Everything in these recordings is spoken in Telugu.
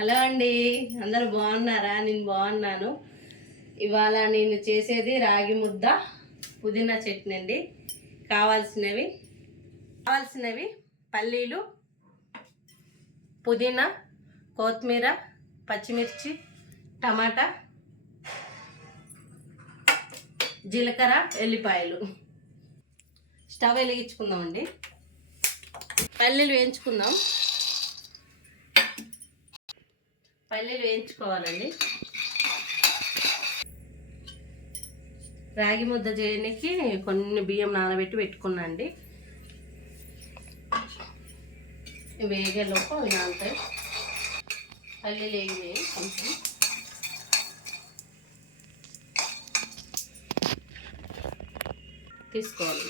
హలో అండి, అందరూ బాగున్నారా? నేను బాగున్నాను. ఇవాళ నేను చేసేది రాగి ముద్ద పుదీనా చట్నీ అండి. కావాల్సినవి పల్లీలు, పుదీనా, కొత్తిమీర, పచ్చిమిర్చి, టమాటా, జీలకర్ర, ఎల్లిపాయలు. స్టవ్ వెలిగించుకుందామండి. పల్లీలు వేయించుకోవాలండి. రాగి ముద్ద చేయడానికి కొన్ని బియ్యం నానబెట్టి పెట్టుకున్నా అండి. వేగేలోపు అవి నానతాయి. పల్లీలు వేగినాయి, కొంచెం తీసుకోవాలి.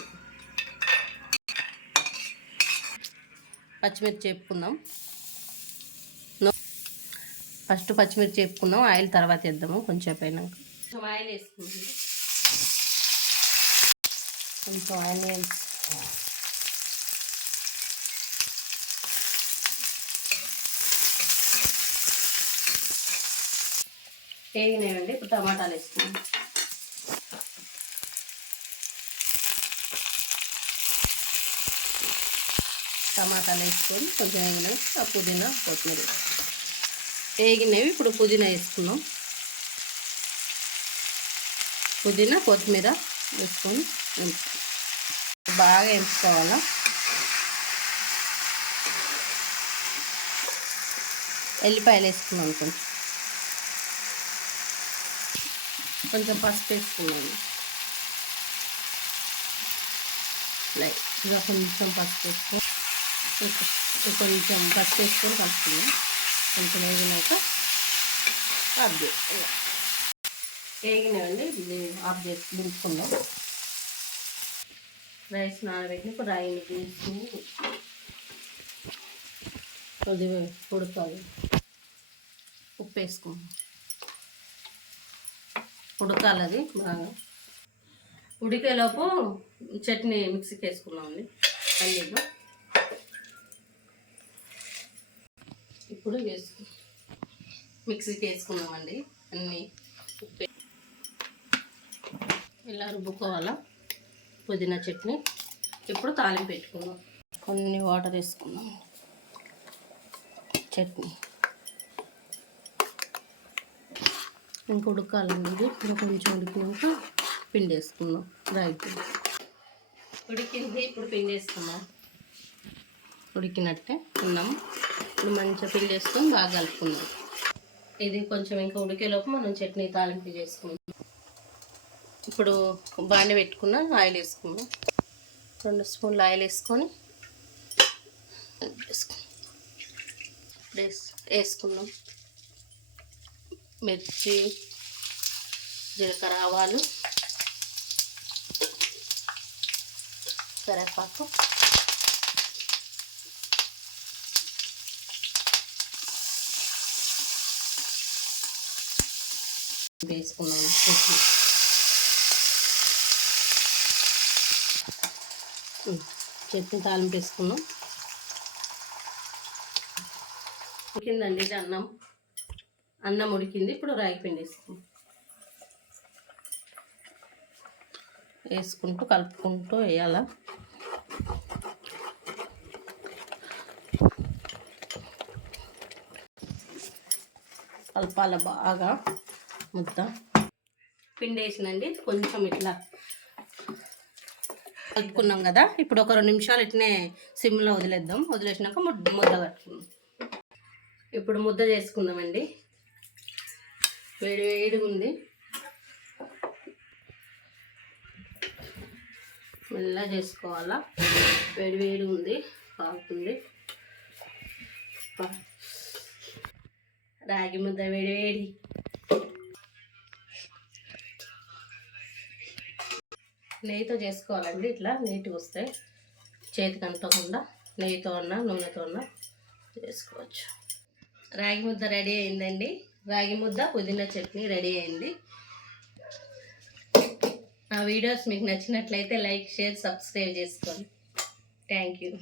పచ్చిమిర్చి వేపుకుందాం. ఫస్ట్ పచ్చిమిర్చి వేపుకుందాం, ఆయిల్ తర్వాత వేద్దాము. కొంచెం అయినాక కొంచెం ఆయిల్ వేసుకుందాం. కొంచెం ఆయిల్ వేగినాయండి. ఇప్పుడు టమాటాలు వేసుకుందాం. టమాటాలు వేసుకొని కొంచెం వేగినాక పుదీనా, కొత్తిమీర వేగినవి. ఇప్పుడు పుదీనా వేసుకున్నాం. పుదీనా, కొత్తిమీర వేసుకొని బాగా వేసుకోవాలా. ఎల్లిపాయలు వేసుకున్నాం. కొంచెం పసుపు వేసుకున్నాను. లైట్గా కొంచెం పసుపు వేసుకొని కలుపుకున్నాం. కొంచెం వేగినాక ఆఫ్ చేసుకున్నాం. వేగినాయండి, ఇది ఆఫ్ చేసి దింపుకుందాం. రైస్ నానబెట్టి ఇప్పుడు రాయిని తీసుకుని కొద్దిగా ఉడకాలి. ఉప్పు వేసుకుందాం. ఉడకాలి అది బాగా. ఉడికేలోపు చట్నీ మిక్సీకి వేసుకున్నామండి. పల్లీలో ఇప్పుడు మిక్సీకి వేసుకున్నామండి. అన్నీ ఉప్పు ఇలా రుబ్బుకోవాలా పుదీనా చట్నీ. ఇప్పుడు తాలింపు పెట్టుకుందాం. కొన్ని వాటర్ వేసుకుందాం. చట్నీ ఇంకా ఉడకాలండి. ఇది ఇంకా కొంచెం ఉడికినాక పిండి వేసుకుందాం. రాయికి ఉడికింది, ఇప్పుడు పిండి వేసుకుందాం. ఉడికినట్టే తిన్నాము. ఇప్పుడు మంచిగా పిండి వేసుకొని బాగా కలుపుకుందాం. ఇది కొంచెం ఇంకా ఉడికేలోపు మనం చట్నీ తాలింపు చేసుకుందాం. ఇప్పుడు బాండి పెట్టుకున్న ఆయిల్ వేసుకుందాం. 2 స్పూన్లు ఆయిల్ వేసుకొని వేసుకుందాం. మిర్చి, జీలకర్ర, ఆవాలు, కరివేపాకు, వేసుకున్నాము. చట్నీ తాలింపు వేసుకున్నాం. ఉడికిందండి ఇది. అన్నం ఉడికింది. ఇప్పుడు రాగి పిండి వేసుకుంటూ కలుపుకుంటూ వేయాల. కలపాల బాగా. ముద్ద పిండి వేసినండి. కొంచెం ఇట్లా కలుపుకున్నాం కదా. ఇప్పుడు ఒక 2 నిమిషాలు ఇట్నే సిమ్లో వదిలేద్దాం. వదిలేసినాక ముద్ద కట్టుకుందాం. ఇప్పుడు ముద్ద చేసుకుందామండి. వేడిగా ఉంది. మెల్లగా చేసుకోవాలా. వేడిగా ఉంది, కాలుతుంది. రాగి ముద్ద వేడి. నెయ్యితో చేసుకోవాలండి. ఇట్లా నీట్గా వస్తాయి. చేతికి అంటకుండా నెయ్యితో అన్నా నూనెతో అన్నా చేసుకోవచ్చు. రాగి ముద్ద రెడీ అయిందండి. రాగి ముద్ద పుదీనా చట్నీ రెడీ అయింది. నా వీడియోస్ మీకు నచ్చినట్లయితే లైక్, షేర్, సబ్స్క్రైబ్ చేసుకోండి. Thank you.